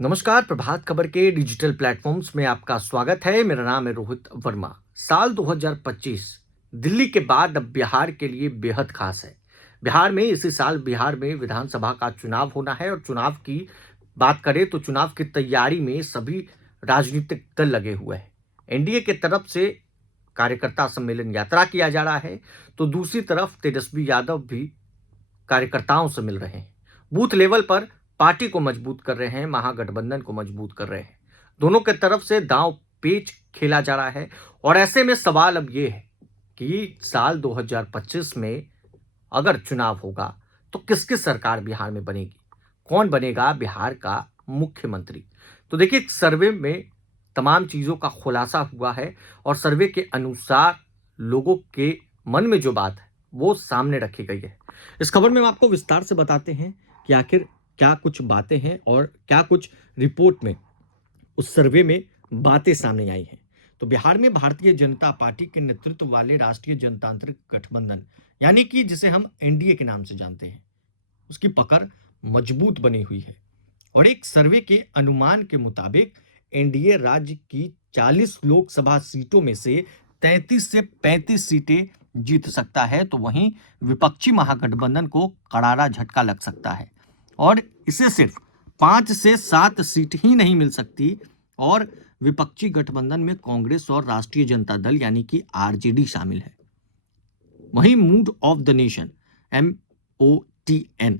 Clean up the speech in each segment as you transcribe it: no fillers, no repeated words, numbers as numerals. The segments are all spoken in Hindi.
नमस्कार। प्रभात खबर के डिजिटल प्लेटफॉर्म्स में आपका स्वागत है। मेरा नाम है रोहित वर्मा। साल 2025 दिल्ली के बाद अब बिहार के लिए बेहद खास है। बिहार में इसी साल बिहार में विधानसभा का चुनाव होना है और चुनाव की बात करें तो चुनाव की तैयारी में सभी राजनीतिक दल लगे हुए हैं। एनडीए के तरफ से कार्यकर्ता सम्मेलन यात्रा किया जा रहा है, तो दूसरी तरफ तेजस्वी यादव भी कार्यकर्ताओं से मिल रहे हैं। बूथ लेवल पर पार्टी को मजबूत कर रहे हैं, महागठबंधन को मजबूत कर रहे हैं। दोनों की तरफ से दांव पेच खेला जा रहा है और ऐसे में सवाल अब यह है कि साल 2025 में अगर चुनाव होगा तो किसकी सरकार बिहार में बनेगी, कौन बनेगा बिहार का मुख्यमंत्री। तो देखिए, सर्वे में तमाम चीजों का खुलासा हुआ है और सर्वे के अनुसार लोगों के मन में जो बात है वो सामने रखी गई है। इस खबर में हम आपको विस्तार से बताते हैं कि आखिर क्या कुछ बातें हैं और क्या कुछ रिपोर्ट में उस सर्वे में बातें सामने आई हैं। तो बिहार में भारतीय जनता पार्टी के नेतृत्व वाले राष्ट्रीय जनतांत्रिक गठबंधन, यानी कि जिसे हम एनडीए के नाम से जानते हैं, उसकी पकड़ मजबूत बनी हुई है। और एक सर्वे के अनुमान के मुताबिक एनडीए राज्य की 40 लोकसभा सीटों में से 33 से 35 सीटें जीत सकता है, तो वहीं विपक्षी महागठबंधन को करारा झटका लग सकता है और इसे सिर्फ 5 से 7 सीट ही नहीं मिल सकती। और विपक्षी गठबंधन में कांग्रेस और राष्ट्रीय जनता दल यानी कि आरजेडी शामिल है। वहीं mood off the nation MOTN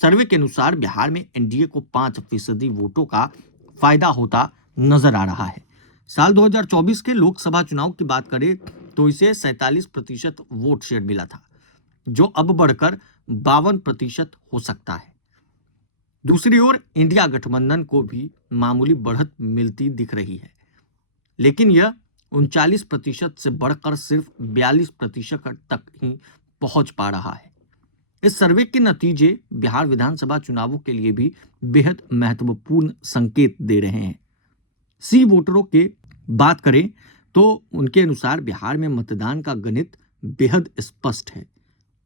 सर्वे के अनुसार बिहार में एनडीए को 5% वोटों का फायदा होता नजर आ रहा है। साल 2024 के लोकसभा चुनाव की बात करें तो इसे 47% वोट शेयर मिला था, जो अब बढ़कर 52% हो सकता है। दूसरी ओर इंडिया गठबंधन को भी मामूली बढ़त मिलती दिख रही है, लेकिन यह 39% से बढ़कर सिर्फ 42% तक ही पहुंच पा रहा है। इस सर्वे के नतीजे बिहार विधानसभा चुनावों के लिए भी बेहद महत्वपूर्ण संकेत दे रहे हैं। सी वोटरों के बात करें तो उनके अनुसार बिहार में मतदान का गणित बेहद स्पष्ट है।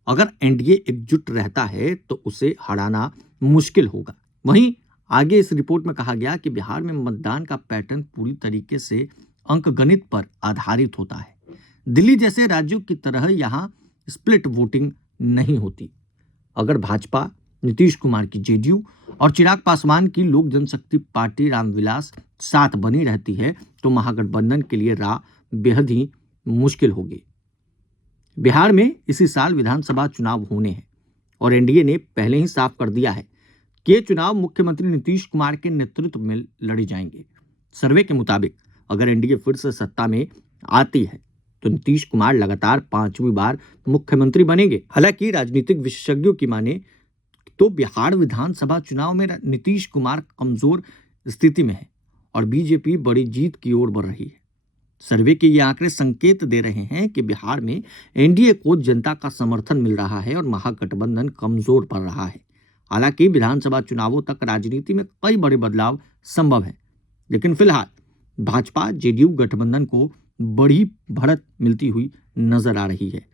अगर एनडीए एकजुट रहता है तो उसे हराना मुश्किल होगा। वहीं आगे इस रिपोर्ट में कहा गया कि बिहार में मतदान का पैटर्न पूरी तरीके से अंकगणित पर आधारित होता है। दिल्ली जैसे राज्यों की तरह यहाँ स्प्लिट वोटिंग नहीं होती। अगर भाजपा, नीतीश कुमार की जेडीयू और चिराग पासवान की लोक जनशक्ति पार्टी रामविलास साथ बनी रहती है तो महागठबंधन के लिए राह बेहद ही मुश्किल होगी। बिहार में इसी साल विधानसभा चुनाव होने हैं और एनडीए ने पहले ही साफ कर दिया है कि ये चुनाव मुख्यमंत्री नीतीश कुमार के नेतृत्व में लड़े जाएंगे। सर्वे के मुताबिक अगर एनडीए फिर से सत्ता में आती है तो नीतीश कुमार लगातार 5वीं बार मुख्यमंत्री बनेंगे। हालांकि राजनीतिक विशेषज्ञों की माने तो बिहार विधानसभा चुनाव में नीतीश कुमार कमजोर स्थिति में है और बीजेपी बड़ी जीत की ओर बढ़ रही है। सर्वे के ये आंकड़े संकेत दे रहे हैं कि बिहार में एनडीए को जनता का समर्थन मिल रहा है और महागठबंधन कमजोर पड़ रहा है। हालांकि विधानसभा चुनावों तक राजनीति में कई बड़े बदलाव संभव है, लेकिन फिलहाल भाजपा जेडीयू गठबंधन को बड़ी बढ़त मिलती हुई नजर आ रही है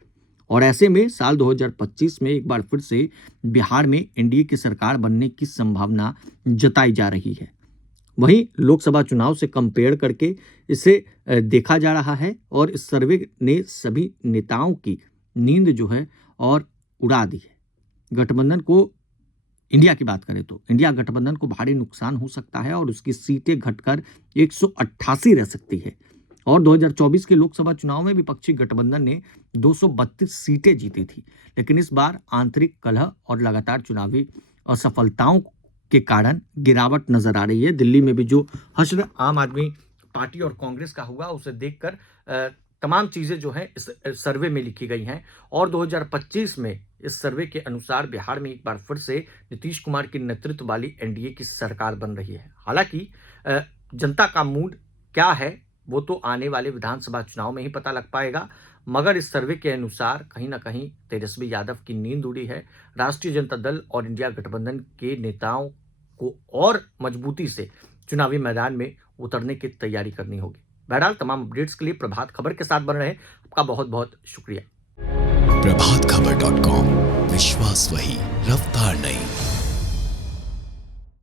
और ऐसे में साल 2025 में एक बार फिर से बिहार में एनडीए की सरकार बनने की संभावना जताई जा रही है। वहीं लोकसभा चुनाव से कंपेयर करके इसे देखा जा रहा है और इस सर्वे ने सभी नेताओं की नींद जो है और उड़ा दी है। गठबंधन को इंडिया की बात करें तो इंडिया गठबंधन को भारी नुकसान हो सकता है और उसकी सीटें घटकर 188 रह सकती है। और 2024 के लोकसभा चुनाव में विपक्षी गठबंधन ने 232 सीटें जीती थी, लेकिन इस बार आंतरिक कलह और लगातार चुनावी असफलताओं के कारण गिरावट नजर आ रही है। दिल्ली में भी जो हश्र आम आदमी पार्टी और कांग्रेस का हुआ उसे देखकर तमाम चीजें जो हैं इस सर्वे में लिखी गई हैं और 2025 में इस सर्वे के अनुसार बिहार में एक बार फिर से नीतीश कुमार के नेतृत्व वाली एनडीए की सरकार बन रही है। हालांकि जनता का मूड क्या है वो तो आने वाले विधानसभा चुनाव में ही पता लग पाएगा, मगर इस सर्वे के अनुसार कहीं ना कहीं तेजस्वी यादव की नींद उड़ी है। राष्ट्रीय जनता दल और इंडिया गठबंधन के नेताओं को और मजबूती से चुनावी मैदान में उतरने की तैयारी करनी होगी। बहरहाल तमाम अपडेट्स के लिए प्रभात खबर के साथ बन रहे। आपका बहुत बहुत शुक्रिया। प्रभातखबर.com, विश्वास वही, रफ्तार नहीं।